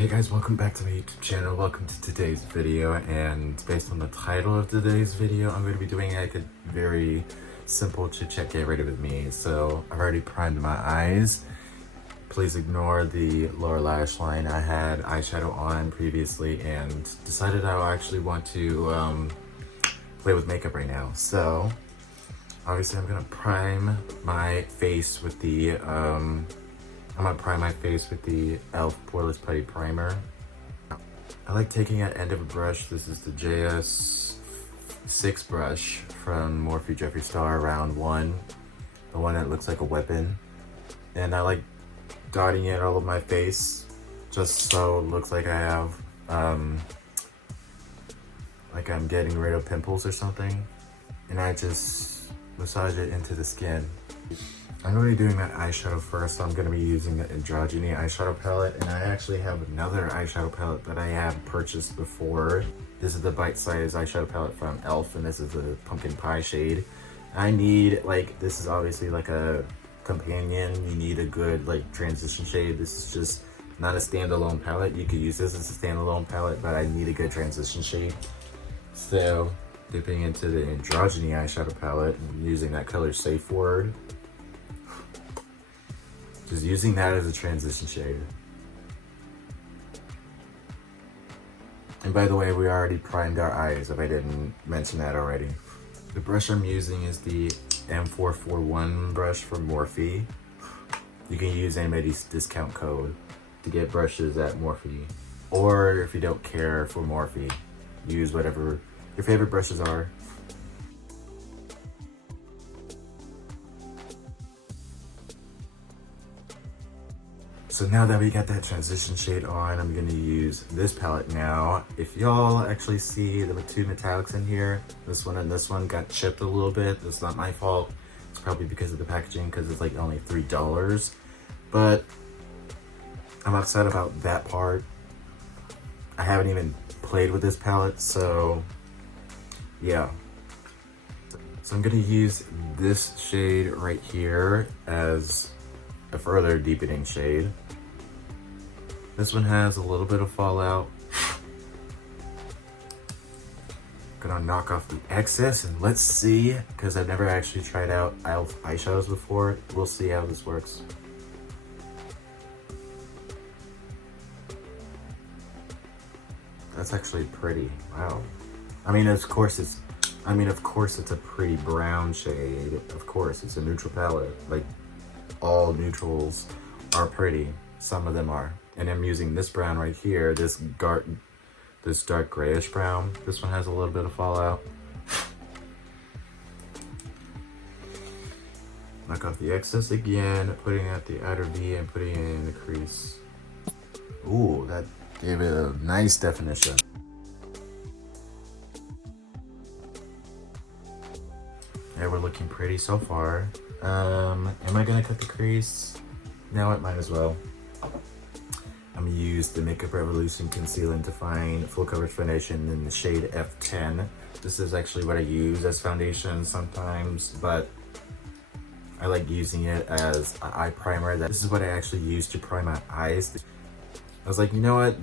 Hey guys, welcome back to my YouTube channel. Welcome to today's video, and based on the title of today's video, I'm going to be doing like a very simple chit chat get ready with me. So I've already primed my eyes. Please ignore the lower lash line. I had eyeshadow on previously and decided I actually want to play with makeup right now. So obviously I'm gonna prime my face with the e.l.f. Poreless Putty Primer. I like taking an end of a brush. This is the JS6 brush from Morphe Jeffree Star Round 1. The one that looks like a weapon. And I like dotting it all over my face, just so it looks like I have, like I'm getting rid of pimples or something. And I just massage it into the skin. I'm going to be doing that eyeshadow first, so I'm going to be using the Androgyny eyeshadow palette, and I actually have another eyeshadow palette that I have purchased before. This is the bite-sized eyeshadow palette from e.l.f., and this is the pumpkin pie shade. I need, like, this is obviously like a companion. You need a good, like, transition shade. This is just not a standalone palette. You could use this as a standalone palette, but I need a good transition shade. So, dipping into the Androgyny eyeshadow palette and using that color Safe Word. Just using that as a transition shade. And by the way, we already primed our eyes, if I didn't mention that already. The brush I'm using is the M441 brush from Morphe. You can use anybody's discount code to get brushes at Morphe. Or if you don't care for Morphe, use whatever your favorite brushes are. So now that we got that transition shade on, I'm gonna use this palette now. If y'all actually see the two metallics in here, this one and this one got chipped a little bit. That's not my fault. It's probably because of the packaging, because it's like only $3. But I'm upset about that part. I haven't even played with this palette, so yeah. So I'm gonna use this shade right here as a further deepening shade. This one has a little bit of fallout. Gonna knock off the excess and let's see, because I've never actually tried out e.l.f. eyeshadows before. We'll see how this works. That's actually pretty. Wow. I mean, of course it's a pretty brown shade. Of course, it's a neutral palette. Like, all neutrals are pretty. Some of them are. And I'm using this brown right here, this dark grayish brown. This one has a little bit of fallout. Knock off the excess again, putting it at the outer V and putting it in the crease. Ooh, that gave it a nice definition. Yeah, we're looking pretty so far. Am I gonna cut the crease? No, it might as well. I'm gonna use the Makeup Revolution Conceal and Define Full Coverage Foundation in the shade F10. This is actually what I use as foundation sometimes, but I like using it as an eye primer. This is what I actually use to prime my eyes. I was like, you know what?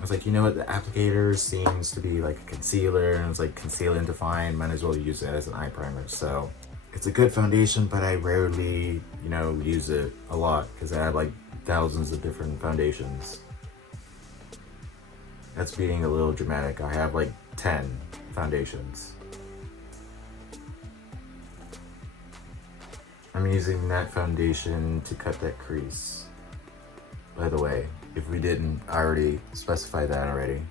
The applicator seems to be like a concealer, and it's like Conceal and Define. Might as well use it as an eye primer. So it's a good foundation, but I rarely, use it a lot because I have like thousands of different foundations. That's being a little dramatic. I have like 10 foundations. I'm using that foundation to cut that crease. By the way, if we didn't already specify that already.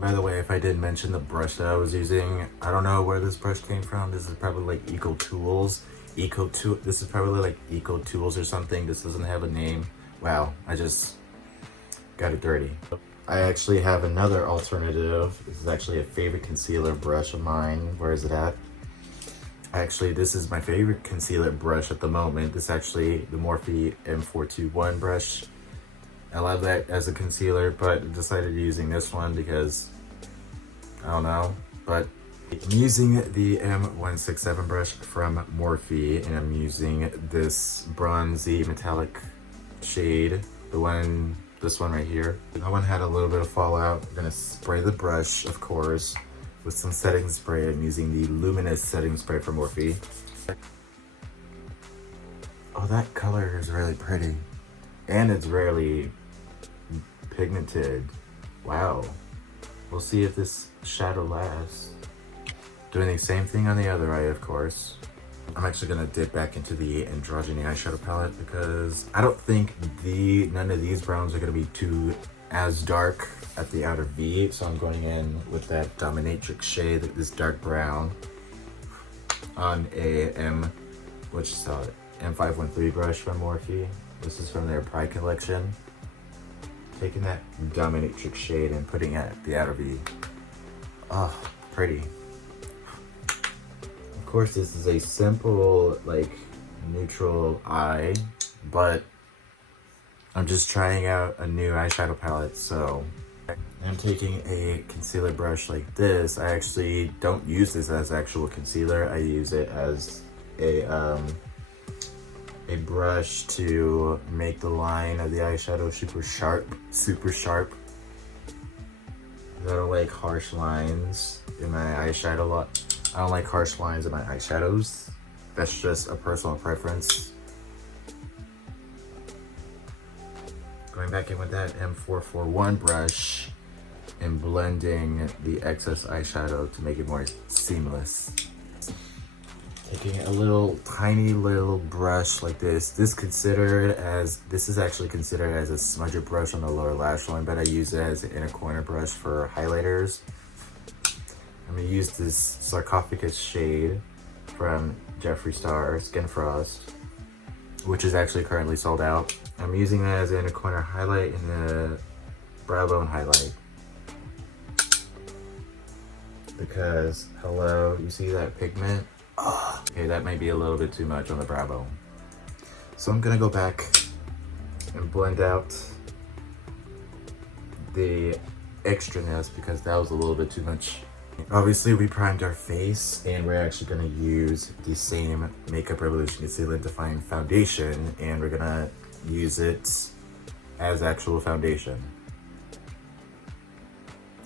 By the way, if I didn't mention the brush that I was using, I don't know where this brush came from. This is probably like Eco Tools. This is probably like Eco Tools or something. This doesn't have a name. Wow, I just got it dirty. I actually have another alternative. This is actually a favorite concealer brush of mine. Where is it at? Actually, this is my favorite concealer brush at the moment. This is actually the Morphe M421 brush. I love that as a concealer, but I decided using this one because, I don't know, but I'm using the M167 brush from Morphe, and I'm using this bronzy metallic shade, this one right here. That one had a little bit of fallout. I'm gonna spray the brush, of course, with some setting spray. I'm using the luminous setting spray from Morphe. Oh, that color is really pretty. And it's rarely pigmented. Wow. We'll see if this shadow lasts. Doing the same thing on the other eye, of course. I'm actually gonna dip back into the Androgyny eyeshadow palette because I don't think none of these browns are gonna be too as dark at the outer V. So I'm going in with that dominatrix shade, this dark brown, on a M513 brush from Morphe. This is from their Pride collection. Taking that dominatrix shade and putting it at the outer V. Oh, pretty. Of course, this is a simple, like, neutral eye, but I'm just trying out a new eyeshadow palette, so I'm taking a concealer brush like this. I actually don't use this as actual concealer. I use it as a brush to make the line of the eyeshadow super sharp. I don't like harsh lines in my eyeshadow. I don't like harsh lines in my eyeshadows. That's just a personal preference. Going back in with that M441 brush and blending the excess eyeshadow to make it more seamless. Taking a tiny little brush like this. This is actually considered as a smudger brush on the lower lash line, but I use it as an inner corner brush for highlighters. I'm gonna use this sarcophagus shade from Jeffree Star Skin Frost, which is actually currently sold out. I'm using that as an inner corner highlight and the brow bone highlight. Because, hello, you see that pigment? Oh, okay, that might be a little bit too much on the brow bone. So I'm gonna go back and blend out the extraness because that was a little bit too much. Obviously, we primed our face, and we're actually gonna use the same Makeup Revolution Conceal Define foundation, and we're gonna use it as actual foundation.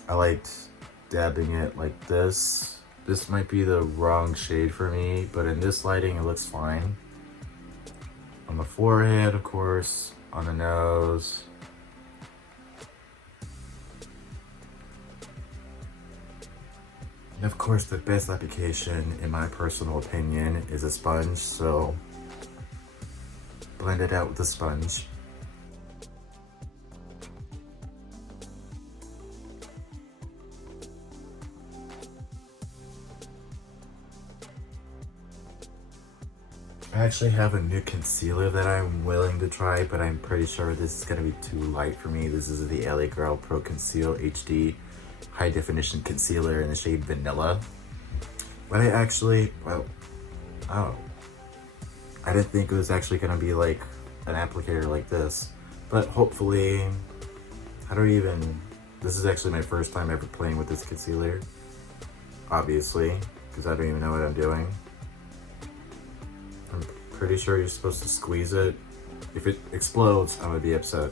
I liked dabbing it like this. This might be the wrong shade for me, but in this lighting, it looks fine. On the forehead, of course, on the nose. And of course, the best application, in my personal opinion, is a sponge, so blend it out with a sponge. I actually have a new concealer that I'm willing to try, but I'm pretty sure this is gonna be too light for me. This is the LA Girl Pro Conceal HD High Definition Concealer in the shade Vanilla. But I didn't think it was actually gonna be like an applicator like this. But hopefully, this is actually my first time ever playing with this concealer. Obviously, because I don't even know what I'm doing. I'm pretty sure you're supposed to squeeze it. If it explodes, I'm gonna be upset.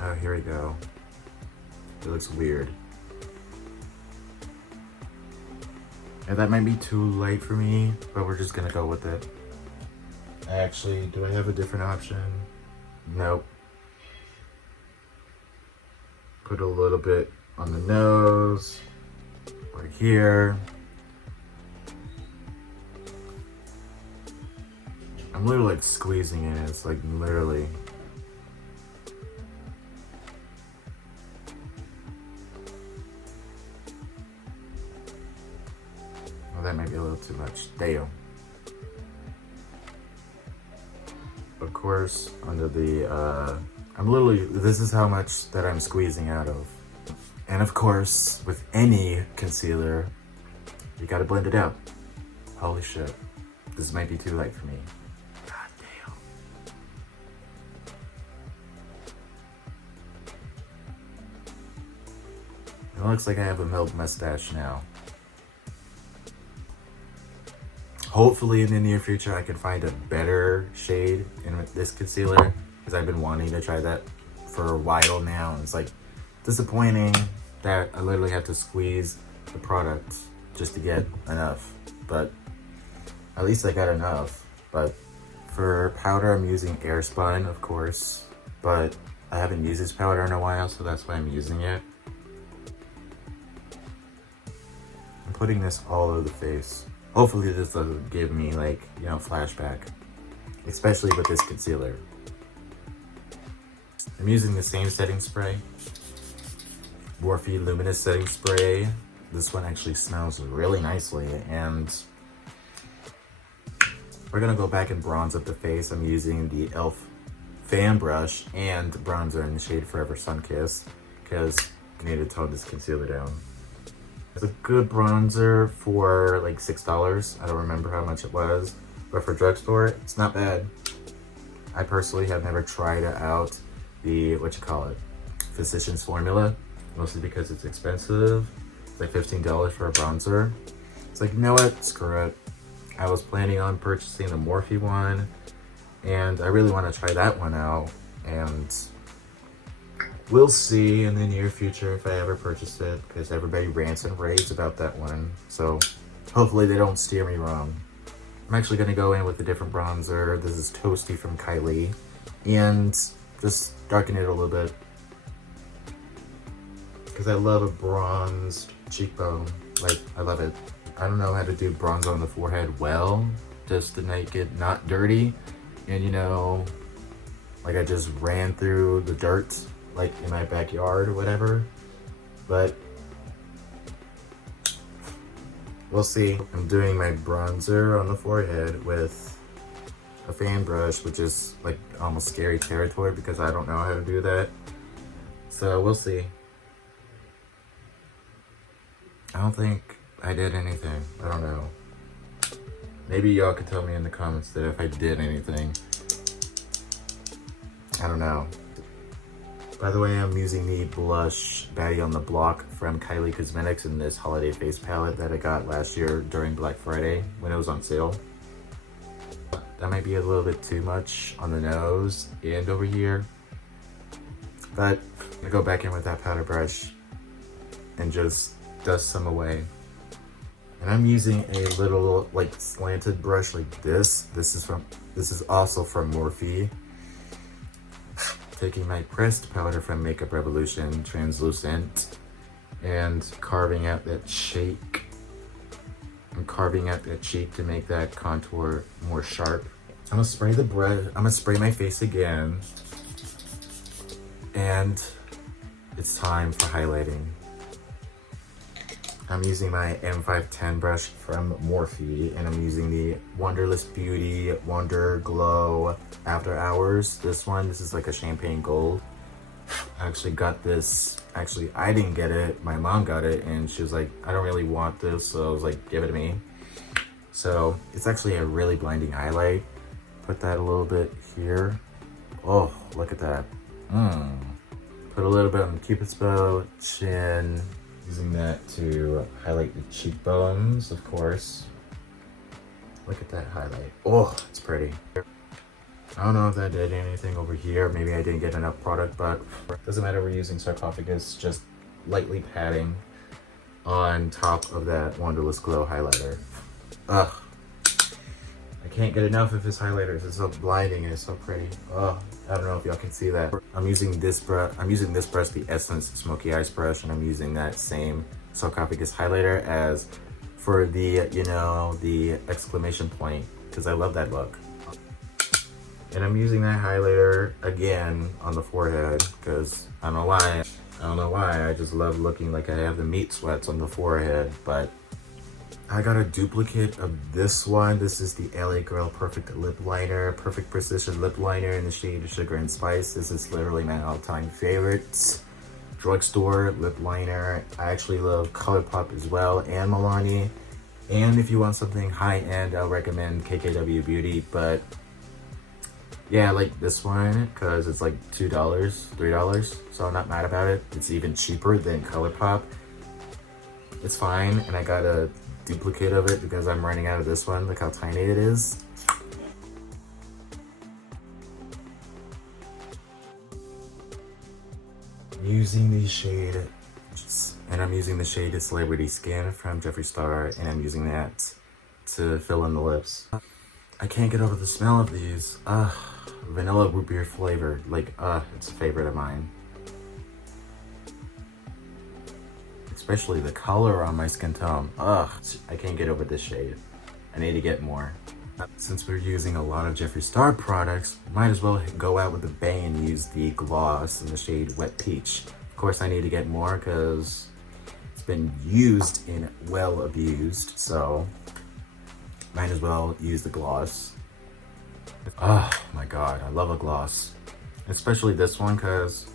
Oh, here we go. It looks weird. And that might be too light for me, but we're just gonna go with it. Actually, do I have a different option? Nope. Put a little bit on the nose, right here. I'm literally like squeezing it. It's like literally. Oh, that might be a little too much. Damn. Of course, under the, this is how much that I'm squeezing out of. And of course, with any concealer, you gotta blend it out. Holy shit. This might be too light for me. God damn. It looks like I have a milk mustache now. Hopefully in the near future I can find a better shade in this concealer, because I've been wanting to try that for a while now. And it's like disappointing that I literally have to squeeze the product just to get enough. But at least I got enough. But for powder, I'm using Airspun, of course, but I haven't used this powder in a while, so that's why I'm using it. I'm putting this all over the face. Hopefully this doesn't give me like, you know, flashback, especially with this concealer. I'm using the same setting spray, Morphe Luminous Setting Spray. This one actually smells really nicely, and we're gonna go back and bronze up the face. I'm using the e.l.f. fan brush and bronzer in the shade Forever Sunkissed, because I need to tone this concealer down. It's a good bronzer for like $6. I don't remember how much it was, but for drugstore, it's not bad. I personally have never tried out the, Physicians Formula, mostly because it's expensive. It's like $15 for a bronzer. It's like, you know what, screw it. I was planning on purchasing the Morphe one, and I really want to try that one out, and we'll see in the near future if I ever purchase it, because everybody rants and raves about that one. So hopefully they don't steer me wrong. I'm actually going to go in with a different bronzer. This is Toasty from Kylie, and just darken it a little bit, because I love a bronzed cheekbone. Like, I love it. I don't know how to do bronze on the forehead well, just to make it not dirty. And you know, like I just ran through the dirt like in my backyard or whatever, but we'll see. I'm doing my bronzer on the forehead with a fan brush, which is like almost scary territory because I don't know how to do that. So we'll see. I don't think I did anything. I don't know. Maybe y'all could tell me in the comments that if I did anything. I don't know. By the way, I'm using the blush Baddie on the Block from Kylie Cosmetics in this holiday face palette that I got last year during Black Friday when it was on sale. That might be a little bit too much on the nose and over here, but I'm gonna go back in with that powder brush and just dust some away. And I'm using a little like slanted brush like this. This is also from Morphe. Taking my pressed powder from Makeup Revolution, translucent, and carving out that cheek. I'm carving out that cheek to make that contour more sharp. I'm gonna spray the brush. I'm gonna spray my face again, and it's time for highlighting. I'm using my M510 brush from Morphe, and I'm using the Wonderless Beauty Wonder Glow After Hours. This is like a champagne gold. I actually got this, I didn't get it, my mom got it, and she was like, I don't really want this, so I was like, give it to me. So it's actually a really blinding highlight. Put that a little bit here. Oh, look at that. Put a little bit on the Cupid's bow, chin, using that to highlight the cheekbones, of course. Look at that highlight. Oh, it's pretty. I don't know if that did anything over here. Maybe I didn't get enough product, but doesn't matter. We're using Sarcophagus, just lightly patting on top of that Wonderless Glow highlighter. Ugh. I can't get enough of his highlighters. It's so blinding and it's so pretty. Oh, I don't know if y'all can see that. I'm using this brush, the Essence Smoky Eyes brush, and I'm using that same Sarcophagus highlighter as for the, you know, the exclamation point, because I love that look. And I'm using that highlighter again on the forehead, because I don't know why, I just love looking like I have the meat sweats on the forehead. But I got a duplicate of this one. This is the LA Girl Perfect Lip Liner, Perfect Precision Lip Liner in the shade Sugar and Spice. This is literally my all-time favorite drugstore lip liner. I actually love ColourPop as well, and Milani. And if you want something high-end, I'll recommend KKW Beauty. But yeah, I like this one because it's like $2, $3, so I'm not mad about it. It's even cheaper than ColourPop. it's fine, and I got a duplicate of it because I'm running out of this one. Look how tiny it is. Using the shade, and I'm using the shade Celebrity Skin from Jeffree Star, and I'm using that to fill in the lips. I can't get over the smell of these. Vanilla root beer flavored. Like, it's a favorite of mine. Especially the color on my skin tone. I can't get over this shade. I need to get more. Since we're using a lot of Jeffree Star products, might as well go out with a bang and use the gloss in the shade Wet Peach. Of course, I need to get more because it's been used and well abused, so might as well use the gloss. Oh my god, I love a gloss. Especially this one because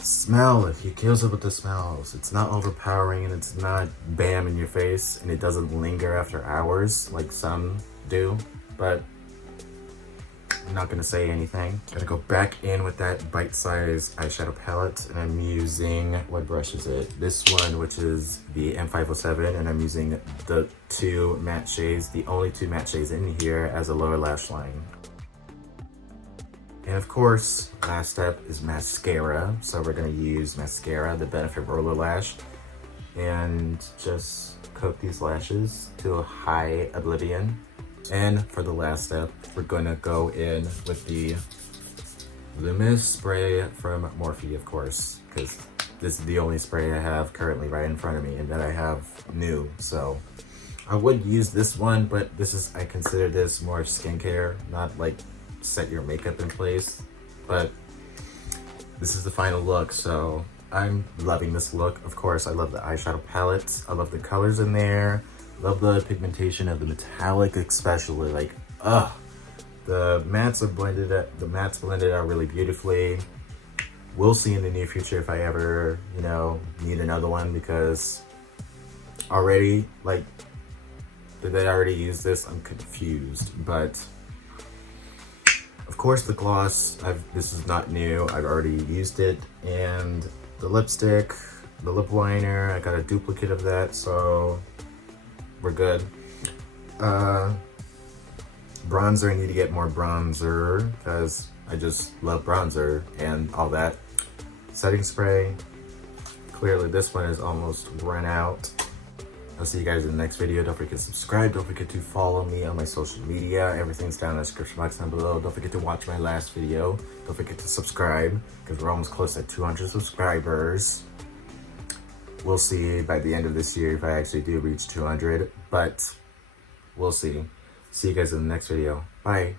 smell, if you kills it with the smells, it's not overpowering and it's not bam in your face, and it doesn't linger after hours like some do, but I'm not gonna say anything. Gotta go back in with that bite-sized eyeshadow palette, and I'm using, what brush is it? This one, which is the M507, and I'm using the two matte shades, the only two matte shades in here as a lower lash line. And of course, last step is mascara. So we're gonna use mascara, the Benefit Roller Lash, and just coat these lashes to a high oblivion. And for the last step, we're gonna go in with the Luminous spray from Morphe, of course, because this is the only spray I have currently right in front of me and that I have new. So I would use this one, but I consider this more skincare, not like set your makeup in place, but this is the final look, so I'm loving this look. Of course, I love the eyeshadow palette. I love the colors in there. Love the pigmentation of the metallic, especially. Like, the mattes are blended. The mattes blended out really beautifully. We'll see in the near future if I ever, need another one, because already, like, did they already use this? I'm confused, but. Of course, the gloss, this is not new, I've already used it, and the lipstick, the lip liner, I got a duplicate of that, so we're good. Bronzer, I need to get more bronzer, because I just love bronzer and all that. Setting spray, clearly this one is almost run out. I'll see you guys in the next video. Don't forget to subscribe. Don't forget to follow me on my social media. Everything's down in the description box down below. Don't forget to watch my last video. Don't forget to subscribe, because we're almost close to 200 subscribers. We'll see by the end of this year if I actually do reach 200, but we'll see. See you guys in the next video. Bye.